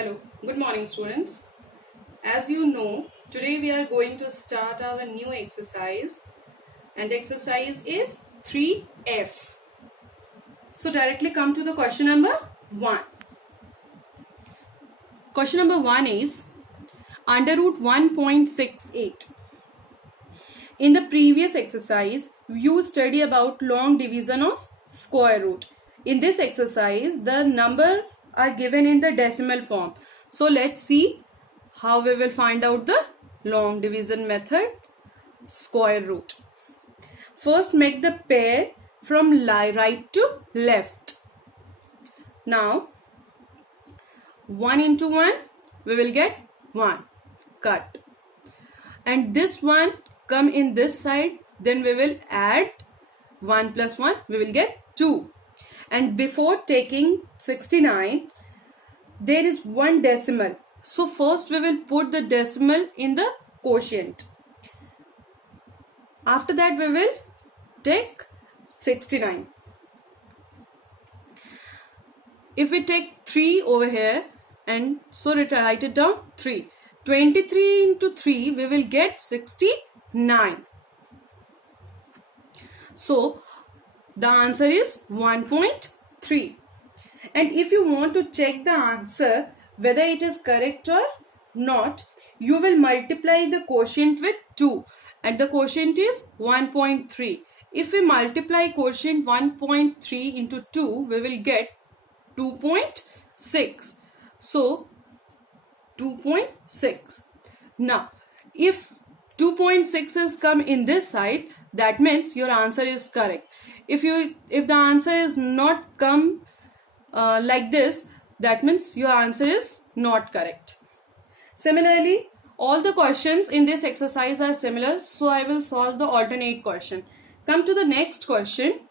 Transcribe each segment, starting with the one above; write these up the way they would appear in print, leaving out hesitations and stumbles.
Hello, good morning students. As you know, today we are going to start our new exercise and the exercise is 3F. So directly come to the question number 1. Question number 1 is under root 1.68. In the previous exercise, you study about long division of square root. In this exercise, the number are given in the decimal form. So let's see how we will find out the long division method square root. First, make the pair from right to left. Now 1 into 1 we will get 1, cut, and this one come in this side, then we will add 1 plus 1, we will get 2. And before taking 69, there is one decimal. So first we will put the decimal in the quotient. After that we will take 69. If we take 3 over here, and so write it down 3. 23 into 3 we will get 69. So the answer is 1.3. And if you want to check the answer whether it is correct or not, you will multiply the quotient with 2 and the quotient is 1.3. If we multiply quotient 1.3 into 2, we will get 2.6. So 2.6. Now if 2.6 is come in this side, that means your answer is correct. If the answer is not come like this, that means your answer is not correct. Similarly, all the questions in this exercise are similar, so I will solve the alternate question. Come to the next question.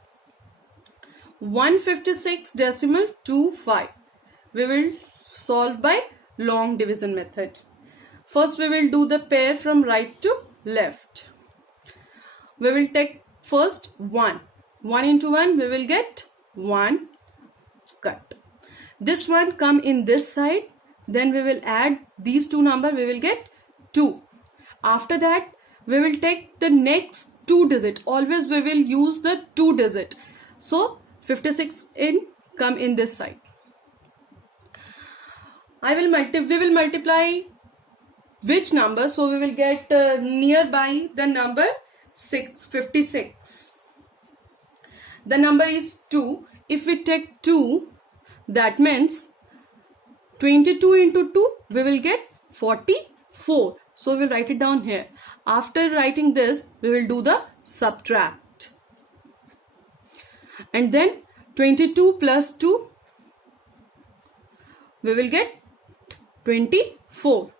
156.25. We will solve by long division method. First we will do the pair from right to left. We will take first 1. 1 into 1 we will get 1, cut. This one come in this side, then we will add these two numbers, we will get 2. After that we will take the next 2 digit. Always we will use the 2 digit. So 56 in come in this side. We will multiply which number? So we will get nearby the number 56. The number is 2. If we take 2, that means 22 into 2 we will get 44. So we will write it down here. After writing this, we will do the subtract. And then 22 plus 2 we will get 24.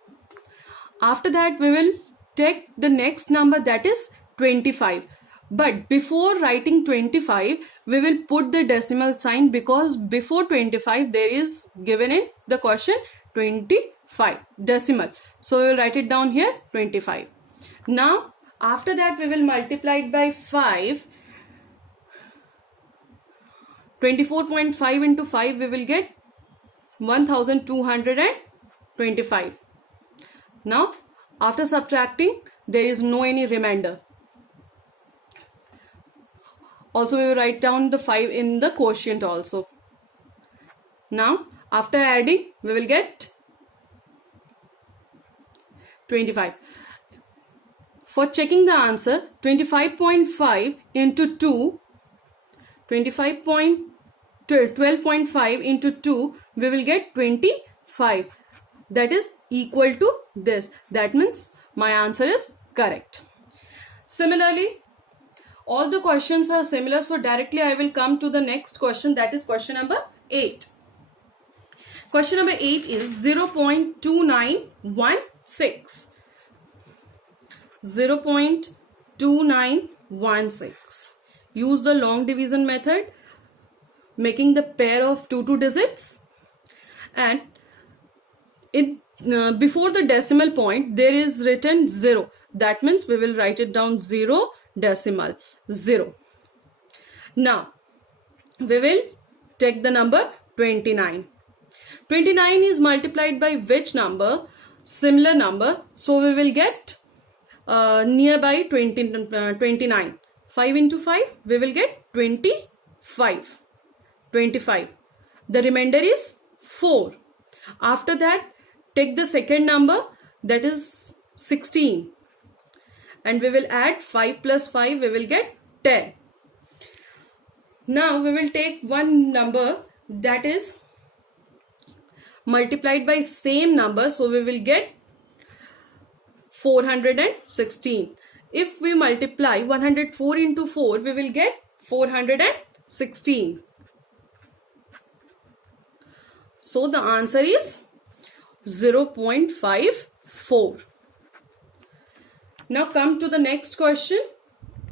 After that we will take the next number, that is 25. But before writing 25, we will put the decimal sign because before 25 there is given in the question 25 decimal. So we will write it down here 25. Now after that we will multiply it by 5. 24.5 into 5 we will get 1225. Now after subtracting there is no any remainder. Also we will write down the 5 in the quotient also. Now after adding we will get 25. For checking the answer, 25.5 into 2, 12.5 into 2, we will get 25. That is equal to this. That means my answer is correct. Similarly, all the questions are similar, so directly I will come to the next question, that is question number 8. Question number 8 is 0.2916. 0.2916. Use the long division method, making the pair of two digits, and before the decimal point there is written 0. That means we will write it down 0 decimal 0. Now we will take the number 29. 29 is multiplied by which number? Similar number. So we will get nearby 29. 5 into 5, we will get 25. 25. The remainder is 4. After that, take the second number, that is 16. And we will add 5 plus 5, we will get 10. Now we will take one number that is multiplied by same number, so we will get 416. If we multiply 104 into 4, we will get 416. So the answer is 0.54. Now come to the next question.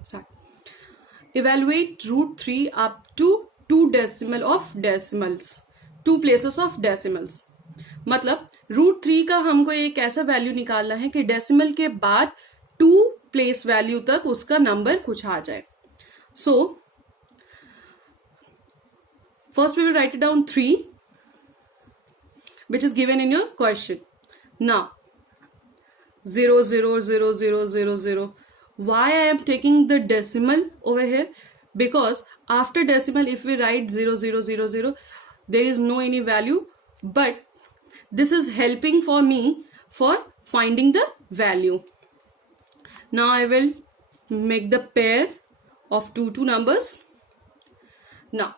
Start. Evaluate root 3 up to 2 decimal of decimals. 2 places of decimals. मतलब root 3 का हमको एक ऐसा value निकालना है कि decimal के बाद 2 प्लेस वैल्यू तक उसका नंबर कुछ आ जाए. So first we will write it down 3 which is given in your question. Now 0 0 0 0 0 0. Why I am taking the decimal over here? Because after decimal, if we write 0 0 0 0, there is no any value, but this is helping for me for finding the value. Now I will make the pair of two numbers. Now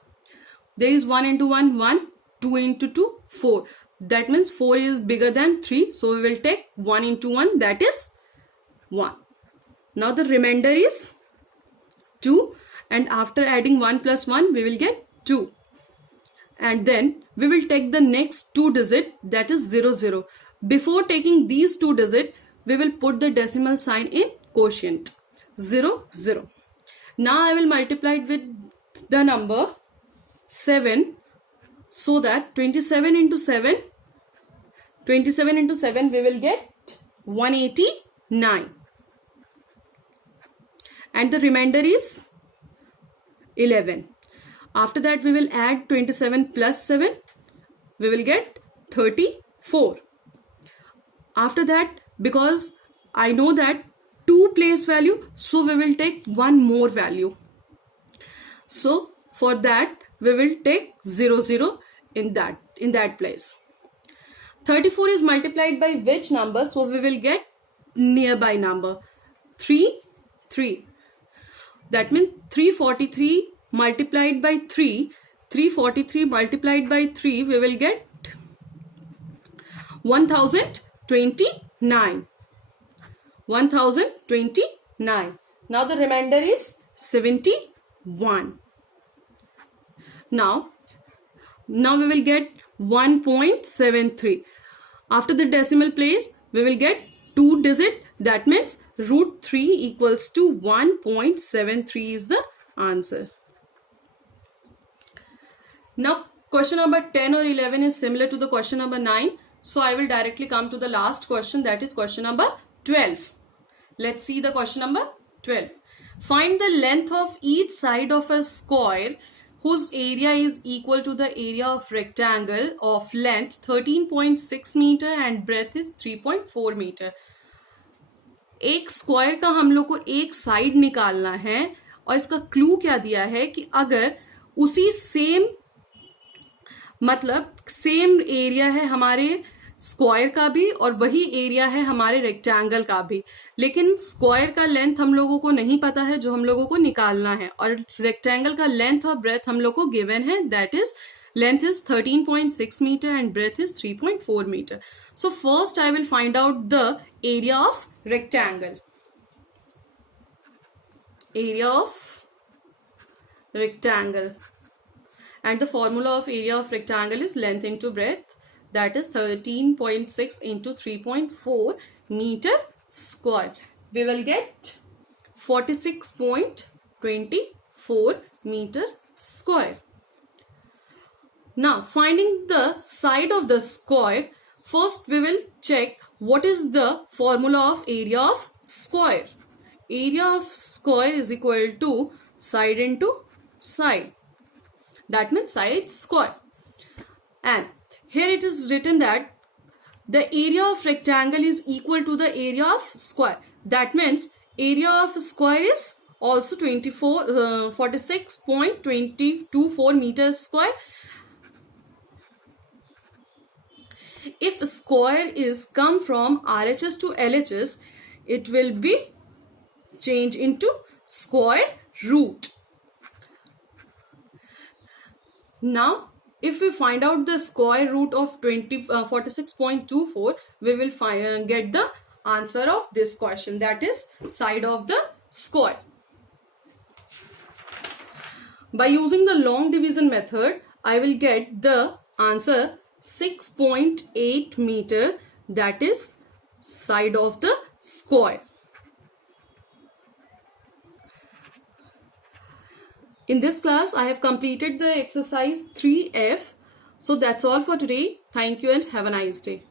there is 1 into 1 1, 2 into 2 4. That means 4 is bigger than 3, so we will take 1 into 1, that is 1. Now the remainder is 2, and after adding 1 plus 1, we will get 2. And then we will take the next 2 digit, that is 0 0. Before taking these 2 digit, we will put the decimal sign in quotient 0 0. Now I will multiply it with the number 7, so that 27 into 7 we will get 189, and the remainder is 11. After that we will add 27 plus 7, we will get 34. After that, because I know that 2 place value, so we will take one more value. So for that we will take 0 0 in that place. 34 is multiplied by which number? So we will get nearby number 3 3. That means 343 multiplied by 3. 343 multiplied by 3, we will get 1029. 1029. Now the remainder is 71. Now we will get 1.73. After the decimal place, we will get 2 digit. That means root 3 equals to 1.73 is the answer. Now question number 10 or 11 is similar to the question number 9. So I will directly come to the last question, that is question number 12. Let's see the question number 12. Find the length of each side of a square whose area is equal to the area of rectangle of length 13.6 meter and breadth is 3.4 meter. एक square का हम लोग को एक side निकालना है, और इसका क्लू क्या दिया है कि अगर उसी सेम एरिया है हमारे स्क्वायर का भी और वही एरिया है हमारे रेक्टेंगल का भी, लेकिन स्क्वायर का लेंथ हम लोगों को नहीं पता है जो हम लोगों को निकालना है, और रेक्टेंगल का लेंथ और ब्रेथ हम लोग को गिवन है, that is length is 13.6 metre and breadth is 3.4 metre. So first I will find out the area of rectangle. Area of rectangle, and the formula of area of rectangle is length into breadth, that is 13.6 into 3.4 meter square. We will get 46.24 meter square. Now finding the side of the square, first we will check what is the formula of area of square. Area of square is equal to side into side. That means side square. And here it is written that the area of rectangle is equal to the area of square. That means area of square is also 46.224 meters square. If square is come from RHS to LHS, it will be changed into square root. Now, if we find out the square root of 46.24, we will get the answer of this question, that is side of the square. By using the long division method, I will get the answer 6.8 meter, that is side of the square. In this class, I have completed the exercise 3F. So that's all for today. Thank you and have a nice day.